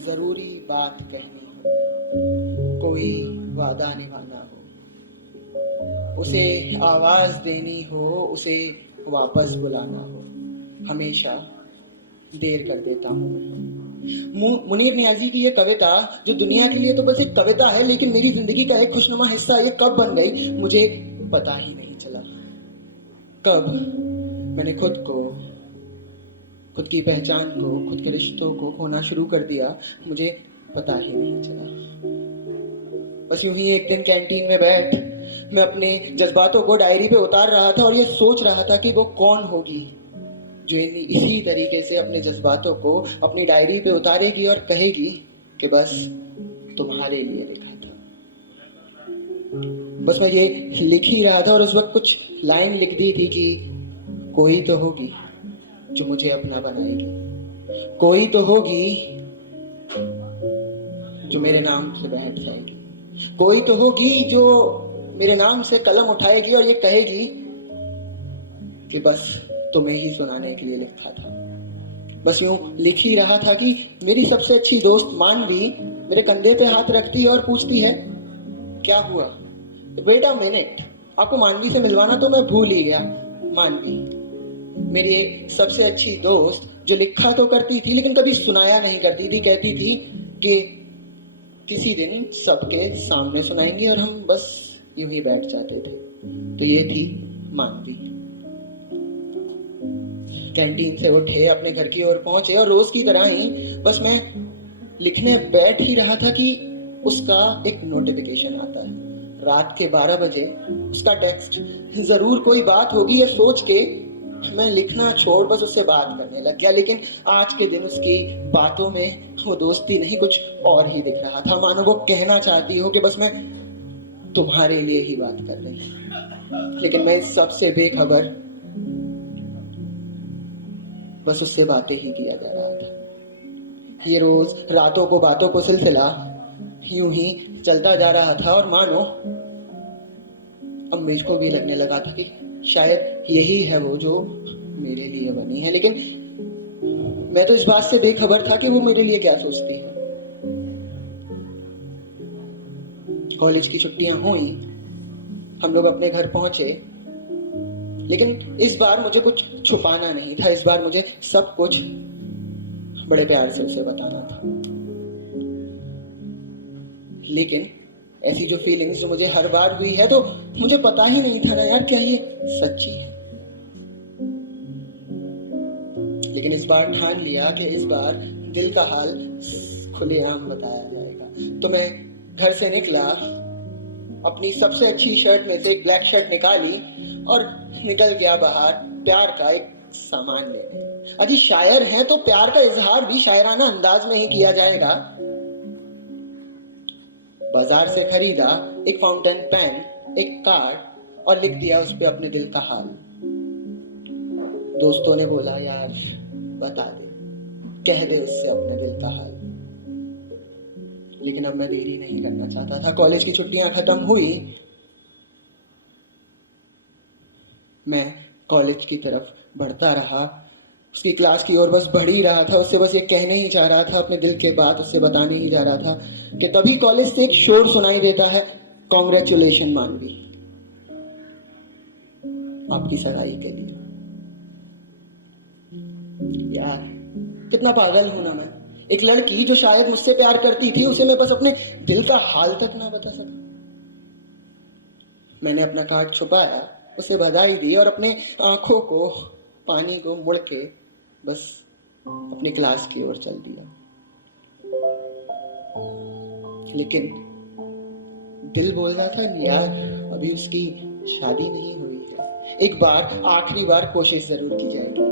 जरूरी बात कहनी हो, कोई वादा निभाना हो, उसे आवाज देनी हो, उसे वापस बुलाना हो, हमेशा देर कर देता हूँ मैं। मुनीर नियाजी की ये कविता, जो दुनिया के लिए तो बस एक कविता है, लेकिन मेरी जिंदगी का एक खुशनुमा हिस्सा ये कब बन गई मुझे पता ही नहीं चला। कब मैंने खुद की पहचान को, खुद के रिश्तों को खोना शुरू कर दिया, मुझे पता ही नहीं चला। बस यूं ही एक दिन कैंटीन में बैठ मैं अपने जज्बातों को डायरी पे उतार रहा था और ये सोच रहा था कि वो कौन होगी जो इसी तरीके से अपने जज्बातों को अपनी डायरी पे उतारेगी और कहेगी कि बस तुम्हारे लिए लिखा था। बस मैं ये लिख ही रहा था और उस वक्त कुछ लाइन लिख दी थी कि कोई तो होगी जो मुझे अपना बनाएगी, कोई तो होगी जो मेरे नाम से बैठ जाएगी, कोई तो होगी जो मेरे नाम से कलम उठाएगी और ये कहेगी कि बस तुम्हें ही सुनाने के लिए लिखा था। बस यूं लिख ही रहा था कि मेरी सबसे अच्छी दोस्त मानवी मेरे कंधे पे हाथ रखती है और पूछती है क्या हुआ। वेट अ मिनट, आपको मानवी से मिलवाना तो मैं भूल ही गया। मानवी मेरी एक सबसे अच्छी दोस्त जो लिखा तो करती थी लेकिन कभी सुनाया नहीं करती थी। कहती थी कि किसी दिन सबके सामने सुनाएंगे और हम बस यूं ही बैठ जाते थे। तो ये थी मानवी। कैंटीन से उठे अपने घर की ओर पहुंचे और रोज की तरह ही बस मैं लिखने बैठ ही रहा था कि उसका एक नोटिफिकेशन आता है। रात के 12 बजे उसका टेक्स्ट, जरूर कोई बात होगी ये सोच के मैं लिखना छोड़ बस उससे बात करने लग गया। लेकिन आज के दिन उसकी बातों में वो दोस्ती नहीं कुछ और ही दिख रहा था, मानो वो कहना चाहती हो कि बस मैं तुम्हारे लिए ही बात कर रही हूँ। लेकिन मैं इस सबसे बेखबर बस उससे बातें ही किया जा रहा था। ये रोज रातों को बातों को सिलसिला यूं ही चलता जा रहा था और मानो अब मुझको भी लगने लगा था कि शायद यही है वो जो मेरे लिए बनी है। लेकिन मैं तो इस बात से बेखबर था कि वो मेरे लिए क्या सोचती है। कॉलेज की छुट्टियां हुई, हम लोग अपने घर पहुंचे, लेकिन इस बार मुझे कुछ छुपाना नहीं था। इस बार मुझे सब कुछ बड़े प्यार से उसे बताना था। लेकिन ऐसी जो फीलिंग्स जो मुझे हर बार हुई है, तो मुझे पता ही नहीं था ना यार क्या ये सच्ची है। लेकिन इस बार ठान लिया कि इस बार दिल का हाल खुलेआम बताया जाएगा। तो मैं घर से निकला, अपनी सबसे अच्छी शर्ट में से एक ब्लैक शर्ट निकाली और निकल गया बाहर प्यार का एक सामान लेने। अजी शायर हैं तो प्यार का इजहार भी शायराना अंदाज में ही किया जाएगा। बाजार से खरीदा एक फाउंटेन पेन, एक कार्ड और लिख दिया उस पे अपने दिल का हाल। दोस्तों ने बोला यार बता दे, कह दे उससे अपने दिल का हाल। लेकिन अब मैं देरी नहीं करना चाहता था। कॉलेज की छुट्टियां खत्म हुई, मैं कॉलेज की तरफ बढ़ता रहा, उसकी क्लास की ओर बस बढ़ ही रहा था। उससे बस ये कहने ही चाह रहा था, अपने दिल के बात उससे बताने ही जा रहा था कि तभी कॉलेज से एक शोर सुनाई देता है, कॉन्ग्रेचुलेशन मानवी, आपकी सगाई के लिए। यार कितना पागल हूं ना मैं। एक लड़की जो शायद मुझसे प्यार करती थी, उसे मैं बस अपने दिल का हाल तक ना बता सका। मैंने अपना कार्ड छुपाया, उसे बधाई दी और अपने आंखों को पानी को मुड़ के बस अपनी क्लास की ओर चल दिया। लेकिन दिल बोल रहा था यार अभी उसकी शादी नहीं हुई है, एक बार आखिरी बार कोशिश जरूर की जाएगी।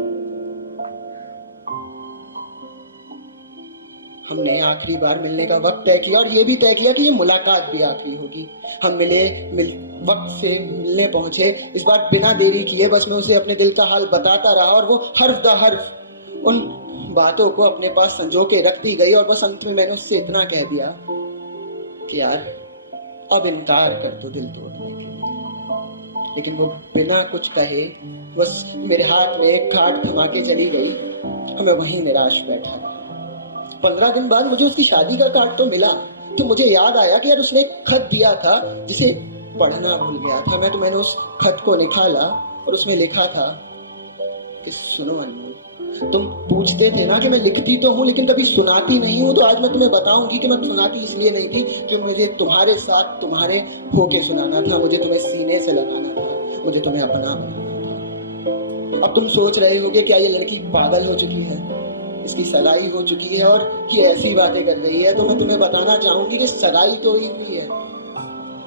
हमने आखिरी बार मिलने का वक्त तय किया और ये भी तय किया कि ये मुलाकात भी आखिरी होगी। हम वक्त से मिलने पहुंचे। इस बार बिना देरी किए बस मैं उसे अपने दिल का हाल बताता रहा और वो हर्फ द हर्फ उन बातों को अपने पास संजो के रखती गई। और बस अंत में मैंने उससे इतना कह दिया कि यार अब इनकार कर दो दिल तोड़ने के लिए। लेकिन वो बिना कुछ कहे बस मेरे हाथ में एक कार्ड थमा के चली गई और मैं वहीं निराश बैठा रहा। 15 दिन बाद मुझे उसकी शादी का कार्ड तो मिला, तो मुझे याद आया कि यार उसने एक खत दिया था जिसे पढ़ना भूल गया था मैं। तो मैंने उस खत को निकाला और उसमें लिखा था कि सुनो अनमोल, तुम पूछते थे ना कि मैं लिखती तो हूँ लेकिन कभी सुनाती नहीं हूँ, तो आज मैं तुम्हें बताऊंगी कि मैं सुनाती इसलिए नहीं थी कि मुझे तुम्हारे साथ तुम्हारे होके सुनाना था, मुझे तुम्हें सीने से लगाना था, मुझे तुम्हें अपना बनाना था। अब तुम सोच रहे होगे क्या ये लड़की पागल हो चुकी है, इसकी सगाई हो चुकी है और ये ऐसी बातें कर रही है। तो मैं तुम्हें बताना चाहूंगी कि सगाई तो ही हुई है।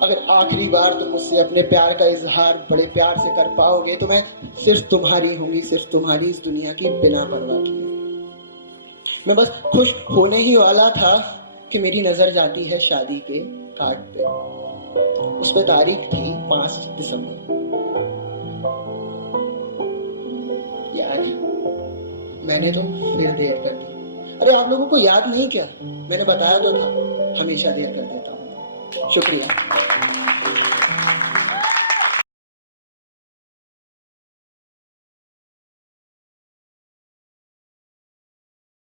अगर आखिरी बार तुम मुझसे अपने प्यार का इजहार बड़े प्यार से कर पाओगे तो मैं सिर्फ तुम्हारी होंगी, सिर्फ तुम्हारी इस दुनिया की बिना परवाह किए। मैं बस खुश होने ही वाला था कि मेरी नजर जाती है शादी के कार्ड पे। उस पे तारीख थी 5 दिसंबर। यार मैंने तो फिर देर कर दी। अरे आप लोगों को याद नहीं क्या, मैंने बताया तो था हमेशा देर कर देता हूँ। शुक्रिया।